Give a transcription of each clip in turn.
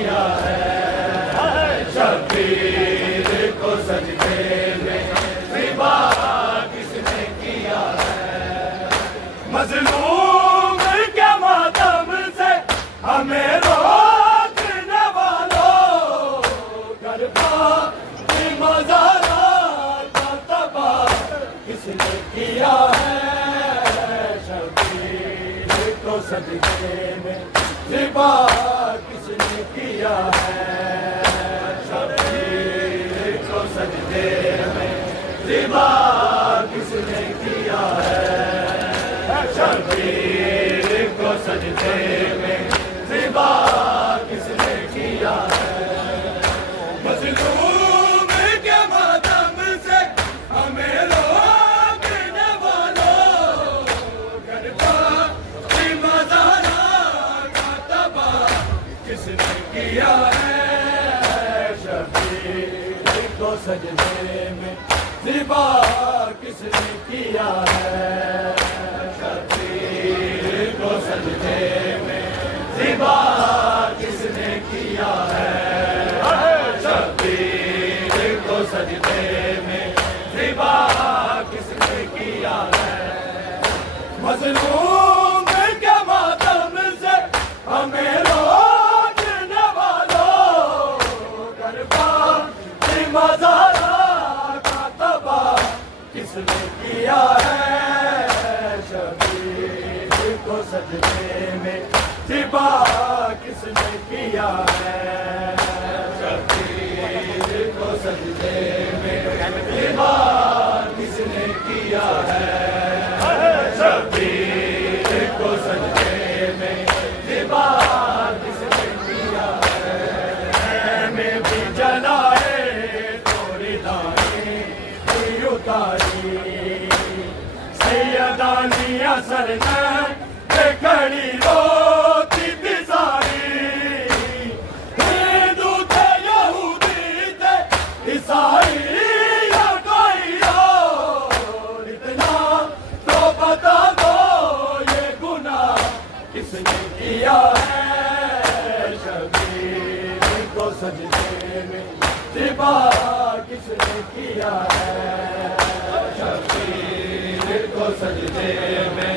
کیا ہے، شبیر کو سجدے میں زبا کس نے کیا ہے، مظلوم کے ماتم سے ہمیں روکنے والوں، کربلا کی مزارات کا تباہ کس نے کیا ہے، شبیر کو سجدے میں زبا کس نے کیا ہے، شبیر کو سجدے میں زبا کس نے کیا ہے، شبیر کو سجدے میں زبا کس نے کیا ہے، مظلوم کے ماتم سے ہمیں روکنے والوں، کربلا کی مزارات کا تباہ کس نے کیا ہے، شبیر کو سجدے میں زبا کس نے کیا ہے، شبیر کو سجدے میں زبا کس نے کیا ہے، شبیر کو سجدے میں زبا کس نے کیا ہے، مظلوم کے ماتم سے ہمیں روکنے والوں، کربلا کی مزارات کا تباہ کس نے کیا ہے، شبیر کو سجدے میں زبا کس نے کیا ہے، شبیر کو سجدے میں زبا کس نے کیا ہے، شبیر کو سجدے میں زبا کس نے کیا ہے، میں بھی جلائے تھوڑی دانی بھی اتاری، سیدانی اثر میں کھڑی روتی تھی ساری، ہندو تھے یہودی تھے عیسائی یا کوئی اور، اتنا تو بتا دو یہ گناہ کس نے کیا ہے، شبیر کو سجدے میں زبا کس نے کیا ہے، شبیر کو سجدے میں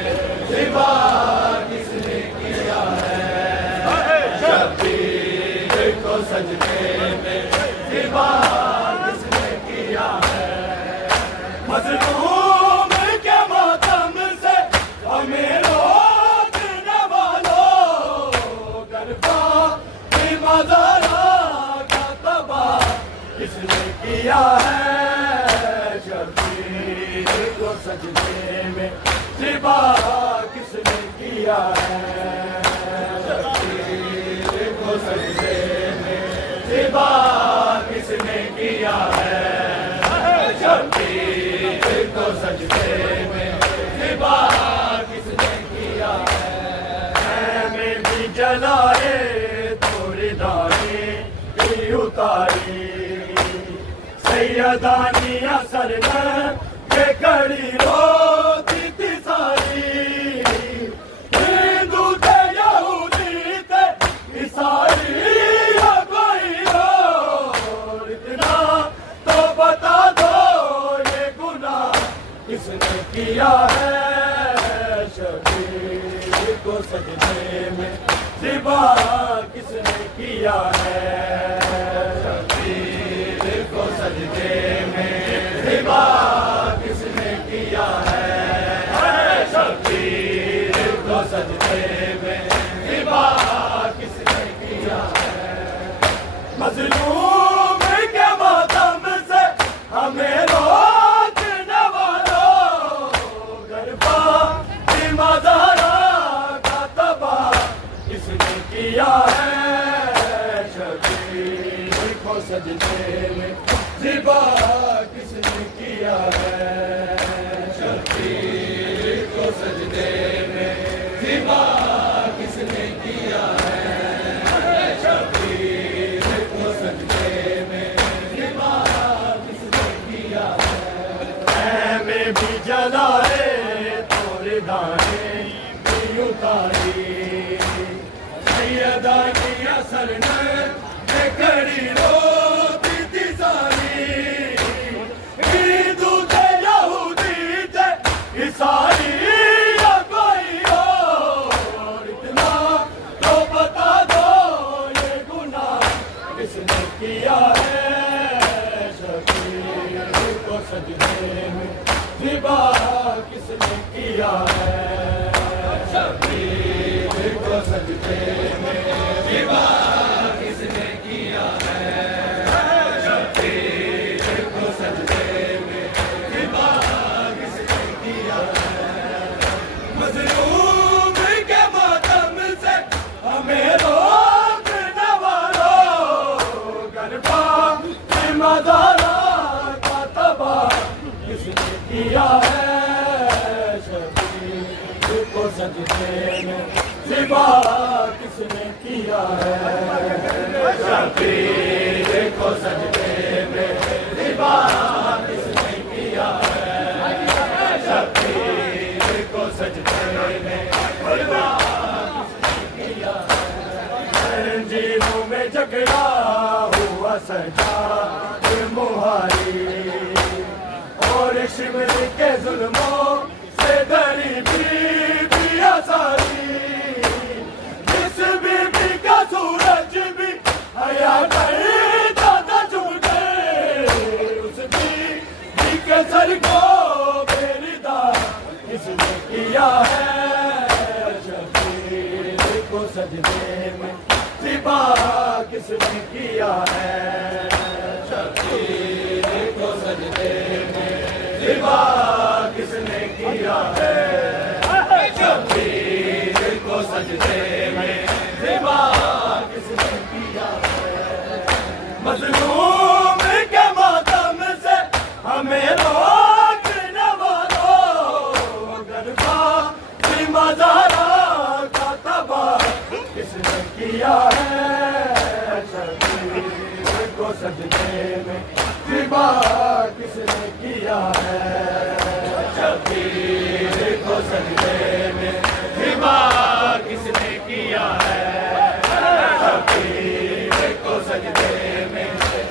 زبا کس نے کیا ہے، شبیر کو سجدے میں زبا کس نے کیا ہے، مظلوم کے ماتم سے ہمیں روکنے والوں، کربلا کی مزارات کا تباہ کس نے کیا ہے، شبیر کو سجدے میں زبا کس نے کیا ہے، شبیر کو سجدے میں زبا کس نے کیا ہے، شبیر کو سجدے میں زبا کس نے کیا ہے، میں بھی جلائے تھوڑی دانی بھی اتاری، سیدانی اثر میں کھڑی روتی تھی ساری، ہندو تھے یہودی تھے عیسائی یا کوئی اور، اتنا تو بتا دو یہ گناہ کس نے کیا ہے، شبیر کو سجدے میں زبا کس نے کیا ہے، شبیر کو سجدے میں زبا کس نے کیا ہے، شبیر کو سجدے میں زبا کس نے کیا ہے، مظلوم کے ماتم سے ہمیں روکنے والوں، کربلا کی مزارات کا تباہ کس نے کیا ہے، شبیر کو سجدے میں زبا کس نے کیا ہے، شبیر کو سجدے میں زبا کس نے کیا ہے، شبیر کو سجدے میں زبا کس نے کیا ہے، میں بھی جلائے تھوڑے دانے بھی اتاری، سیدانی اثر میں کس نے کیا ہے شبیر کو سجدے میں زیبا کس نے کیا ہے شبیر کو سجدے میں زیبا کس نے کیا ہے شبیر کو سجدے میں زیبا کس نے کیا ہے مظلوم کے ماتم سے ہمیں روکنے والوں گربا کی مزارہ کا تباہ کس نے کیا ہے شبیر کو سجدے میں زیبا کس نے کیا ہے شبیر کو سجدے میں زیبا کس نے کیا ہے شبیر کو سجدے میں زیبا کس نے کیا ہے زنجیروں میں جھگڑا ہوا سجاد مہاری اور شمر کے ظلموں سے ڈری بی ساری جس بی کا سورج بھی حیا کرتا تھا چم کے اس بی کے سر کو بیردار کس نے کیا ہے شبیر کو سجدے میں زیبا کس نے کیا ہے شبیر کو سجدے میں زیبا کس نے کیا ہے شبیر کو سجدے میں زیبا کس نے کیا ہے مظلوم کے ماتم سے ہمیں روکنے والوں گربا کی مزارہ کا تباہ کس نے کیا ہے شبیر کو سجدے میں زیبا کس نے کیا ہے شبیر کو سجدے میں زیبا کس نے کیا ہے شبیر کو سجدے میں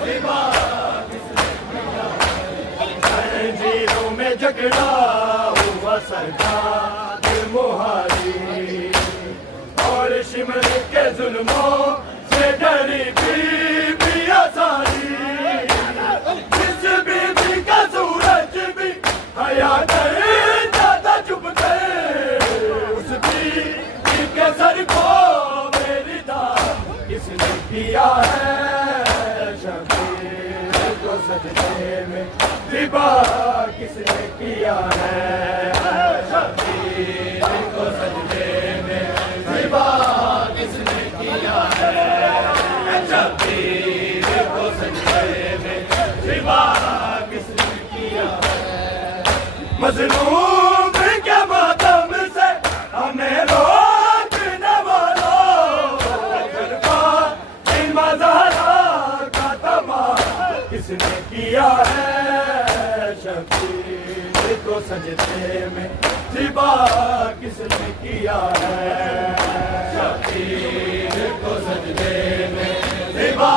زیبا کس نے کیا ہے زنجیروں میں جھگڑا ہوا سجاد مہاری اور شمر کے ظلموں سے ڈری بی ساری جس بی کا سورج بھی حیا کرتا تھا چپ کر اس بی کے سر کو بیردار کس نے کیا ہے شبیر کو سجدے میں زیبا کس نے کیا ہے شبیر کو سجدے میں زیبا کس نے کیا ہے شبیر کو سجدے میں زیبا کس نے کیا ہے مظلوم کے ماتم سے ہمیں روکنے والوں گربا کی مزارہ کا تباہ کس نے کیا ہے شبیر کو سجدے میں زیبا کس نے کیا ہے شبیر کو سجدے میں زیبا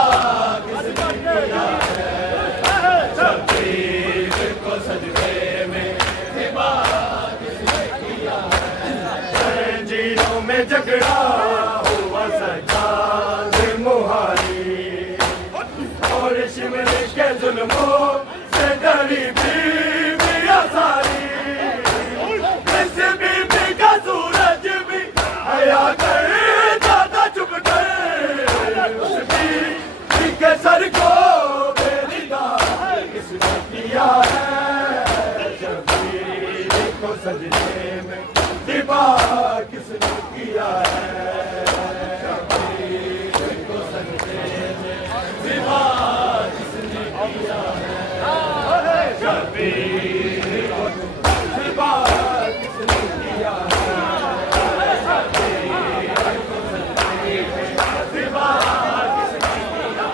کس نے کیا ہے شبیر کو سجدے میں زیبا کس نے کیا ہے زنجیروں میں جھگڑا ہوا سجاد مہاری اور شمر کے ظلموں سے ڈری بی ساری جس بی کا سورج بھی حیا کرتا تھا چپ کر اس بی کے سر کو بیردار کس نے کیا ہے شبیر کو سجدے میں زیبا کس نے کیا ہے شبیر کو سجدے میں زیبا کس نے کیا ہے شبیر کو زیبا کس نے کیا ہے شبیر کو سجدے میں زیبا کس نے کیا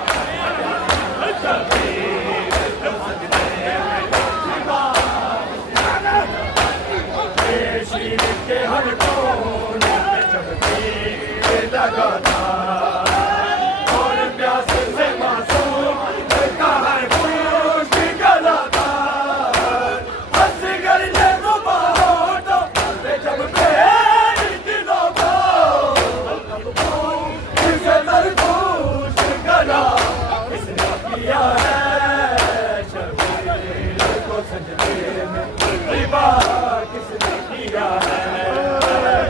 ہے شبیر کو سجدے میں زیبا کس نے کیا ہے شیر کے ہر کونے میں جب بھی کیا ہے شبیر کو سجدے میں ربا کس نے کیا ہے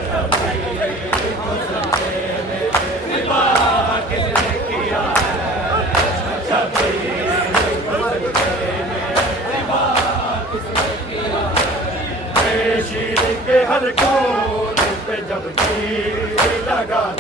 شبیر کو سجدے میں ربا کس نے کیا ہے شبیر کو سجدے میں ربا کس نے کیا ہے شیر کے ہر کونے پہ جب تیر لگا